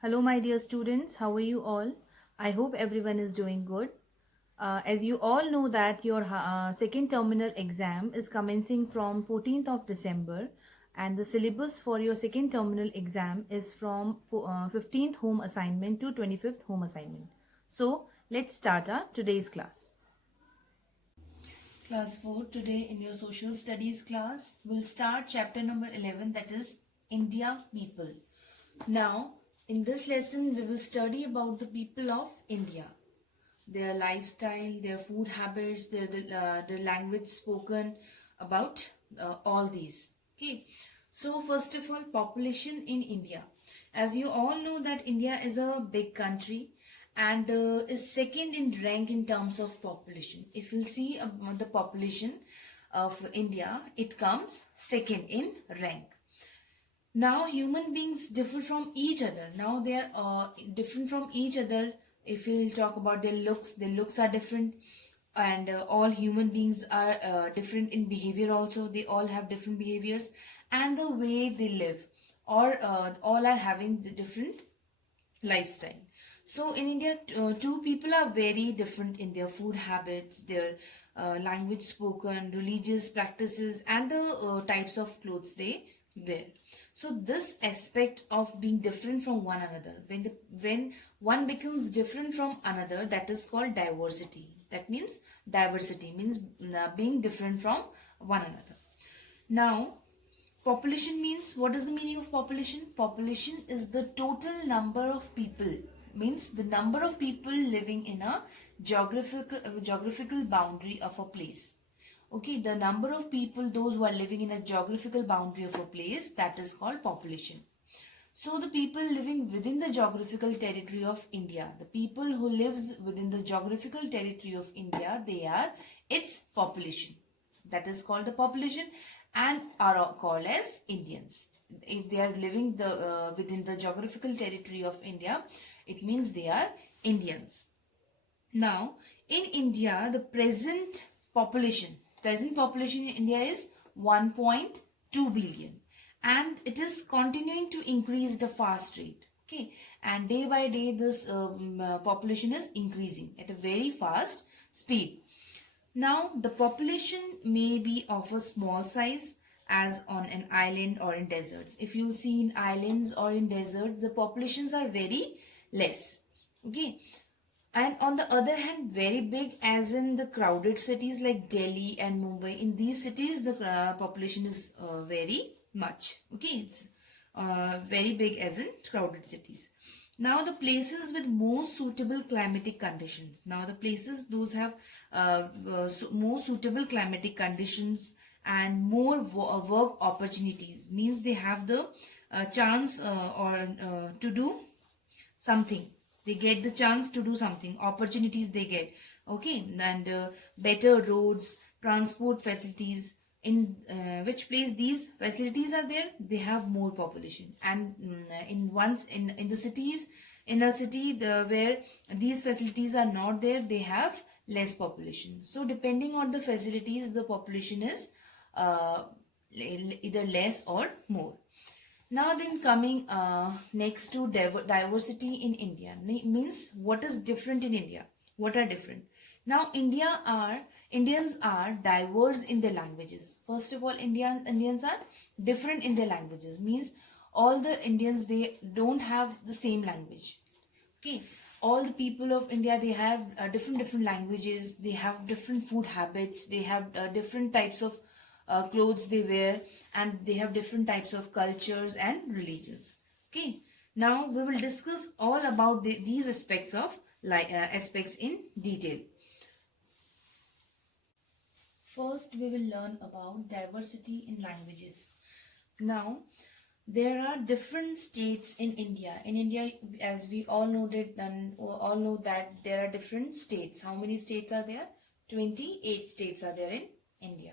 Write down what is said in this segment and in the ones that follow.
Hello, my dear students. How are you all? I hope everyone is doing good. As you all know that your second terminal exam is commencing from 14th of December, and the syllabus for your second terminal exam is from 15th home assignment to 25th home assignment. So let's start our today's class. Class 4, today in your social studies class, we'll start chapter number 11, that is India people. Now, in this lesson, we will study about the people of India, their lifestyle, their food habits, their language spoken, about all these. Okay. So first of all, population in India. As you all know that India is a big country and is second in rank in terms of population. If you see the population of India, it comes second in rank. Now human beings differ from each other. Now they are different from each other. If we'll talk about their looks are different, and all human beings are different in behavior also. They all have different behaviors, and the way they live, or all are having the different lifestyle. So in India, two people are very different in their food habits, their language spoken, religious practices, and the types of clothes they wear. So this aspect of being different from one another, when one becomes different from another, that is called diversity. That means diversity means being different from one another. Now, population means, what is the meaning of population? Population is the total number of people, means the number of people living in a geographical boundary of a place. Okay, the number of people, those who are living in a geographical boundary of a place, that is called population. So the people living within the geographical territory of India, the people who lives within the geographical territory of India, they are its population. That is called the population and are called as Indians. If they are living within the geographical territory of India, it means they are Indians. Now, in India, the present population in India is 1.2 billion, and it is continuing to increase at a fast rate. Okay, and day by day this population is increasing at a very fast speed. Now, the population may be of a small size as on an island or in deserts. If you see in islands or in deserts, the populations are very less. Okay. And on the other hand, very big as in the crowded cities like Delhi and Mumbai. In these cities, the population is very much. Okay. It's very big as in crowded cities. Now the places with most suitable climatic conditions. Now the places those have more suitable climatic conditions and more work opportunities, means they have the chance or to do something. They get the chance to do something, opportunities they get. Okay, and better roads, transport facilities. In which place these facilities are there, they have more population. And in the cities, in a city where these facilities are not there, they have less population. So depending on the facilities, the population is either less or more. Now then, coming next to diversity in India, means what is different in India, what are different. Now Indians are diverse in their languages. First of all, Indians are different in their languages, means all the Indians, they don't have the same language. Okay, all the people of India, they have different languages, they have different food habits, they have different types of clothes they wear, and they have different types of cultures and religions. Okay, now we will discuss all about these aspects of aspects in detail. First, we will learn about diversity in languages. Now, there are different states in India. In India, as we all know that there are different states. How many states are there? 28 states are there in India.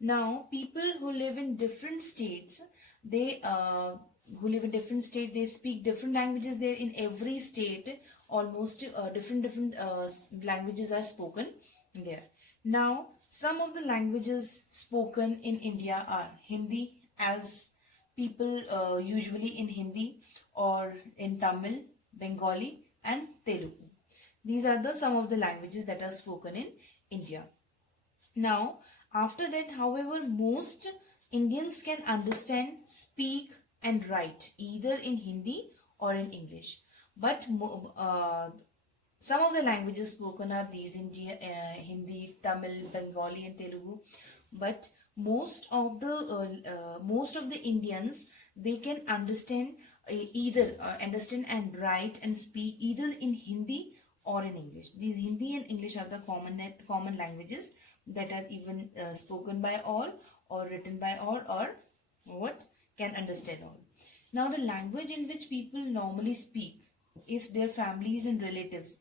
Now, people who live in different states, they speak different languages there. In every state, almost different languages are spoken there. Now, some of the languages spoken in India are Hindi, as people usually in Hindi, or in Tamil, Bengali and Telugu. These are the some of the languages that are spoken in India. Now, after that, however, most Indians can understand, speak and write either in Hindi or in English. But some of the languages spoken are these Hindi, Tamil, Bengali and Telugu. But most of the Indians, they can understand either understand and write and speak either in Hindi or in English. These Hindi and English are the common languages that are even spoken by all or written by all or what can understand all. Now the language in which people normally speak if their families and relatives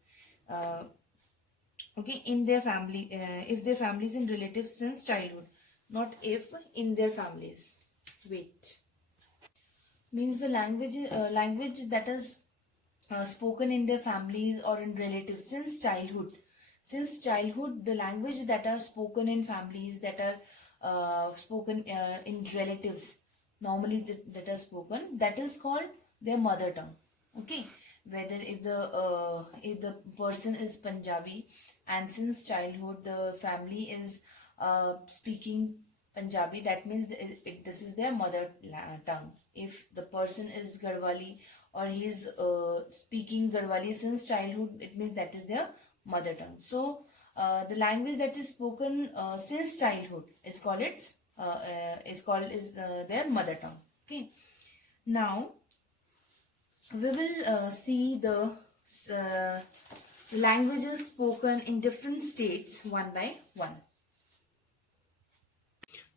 okay in their family if their families and relatives since childhood, not if, in their families. Wait, means the language that is spoken in their families or in relatives since childhood. Since childhood, the language that are spoken in families, that are spoken in relatives, normally that are spoken, that is called their mother tongue. Okay, whether if the person is Punjabi and since childhood the family is speaking Punjabi, that means this is their mother tongue. If the person is Garhwali or he is speaking Garhwali since childhood, it means that is their mother tongue. So the language that is spoken since childhood is called their mother tongue. Okay. Now we will see the languages spoken in different states one by one.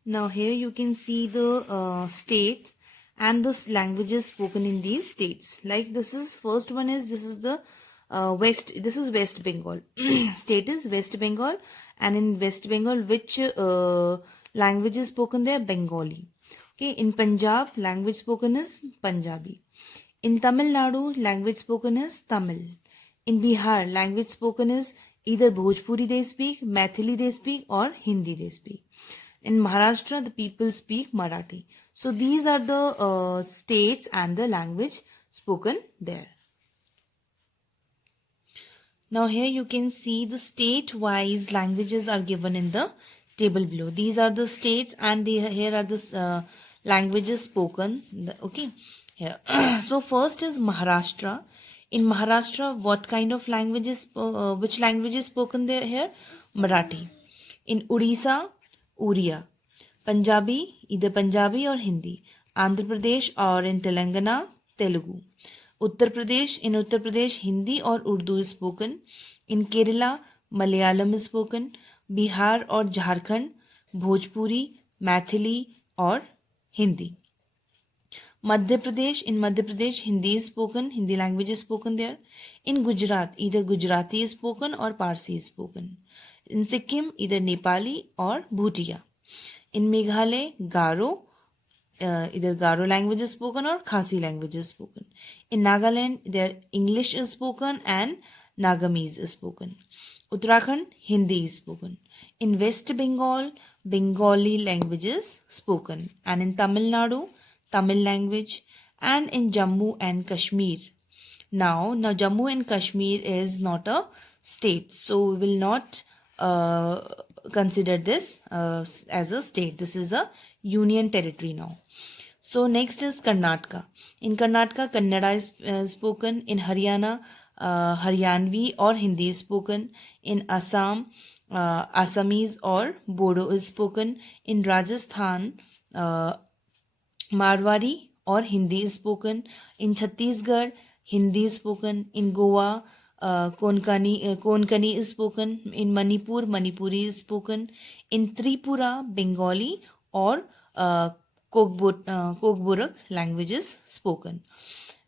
Now here you can see the states and the languages spoken in these states. Like this is first one is this is the West Bengal. State is West Bengal, and in West Bengal which language is spoken there? Bengali. Okay, in Punjab language spoken is Punjabi. In Tamil Nadu language spoken is Tamil. In Bihar language spoken is either Bhojpuri they speak, Maithili they speak or Hindi they speak. In Maharashtra, the people speak Marathi. So these are the states and the language spoken there. Now here you can see the state-wise languages are given in the table below. These are the states and here are the languages spoken. Okay, here. So first is Maharashtra. In Maharashtra, what kind of languages? Which language is spoken there? Here, Marathi. In Odisha, Oriya. Punjabi, either Punjabi or Hindi. Andhra Pradesh or in Telangana, Telugu. Uttar Pradesh, in Uttar Pradesh, Hindi or Urdu is spoken. In Kerala, Malayalam is spoken. Bihar or Jharkhand, Bhojpuri, Maithili or Hindi. Madhya Pradesh, in Madhya Pradesh, Hindi is spoken, Hindi language is spoken there. In Gujarat, either Gujarati is spoken or Parsi is spoken. In Sikkim, either Nepali or Bhutia. In Meghalaya, Garo, either Garo language is spoken or Khasi language is spoken. In Nagaland, their English is spoken and Nagamese is spoken. Uttarakhand, Hindi is spoken. In West Bengal, Bengali language is spoken. And in Tamil Nadu, Tamil language. And in Jammu and Kashmir. Now Jammu and Kashmir is not a state, so we will not consider this as a state. This is a union territory now. So next is Karnataka. In Karnataka, Kannada is spoken. In Haryana, Haryanvi or Hindi is spoken. In Assam, Assamese or Bodo is spoken. In Rajasthan, Marwari or Hindi is spoken. In Chhattisgarh, Hindi is spoken. In Goa, Konkani is spoken. In Manipur, Manipuri is spoken. In Tripura, Bengali or Kokborok language is spoken.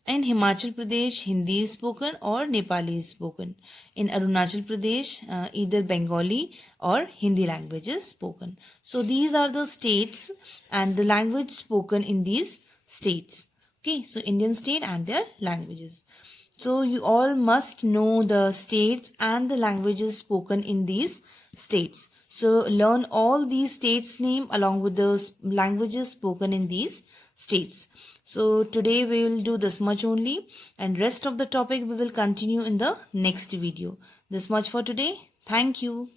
In Himachal Pradesh, Hindi is spoken or Nepali is spoken. In Arunachal Pradesh, either Bengali or Hindi language is spoken. So these are the states and the language spoken in these states. Okay, so Indian state and their languages. So you all must know the states and the languages spoken in these states. So learn all these states' name along with the languages spoken in these states. So today we will do this much only, and rest of the topic we will continue in the next video. This much for today. Thank you.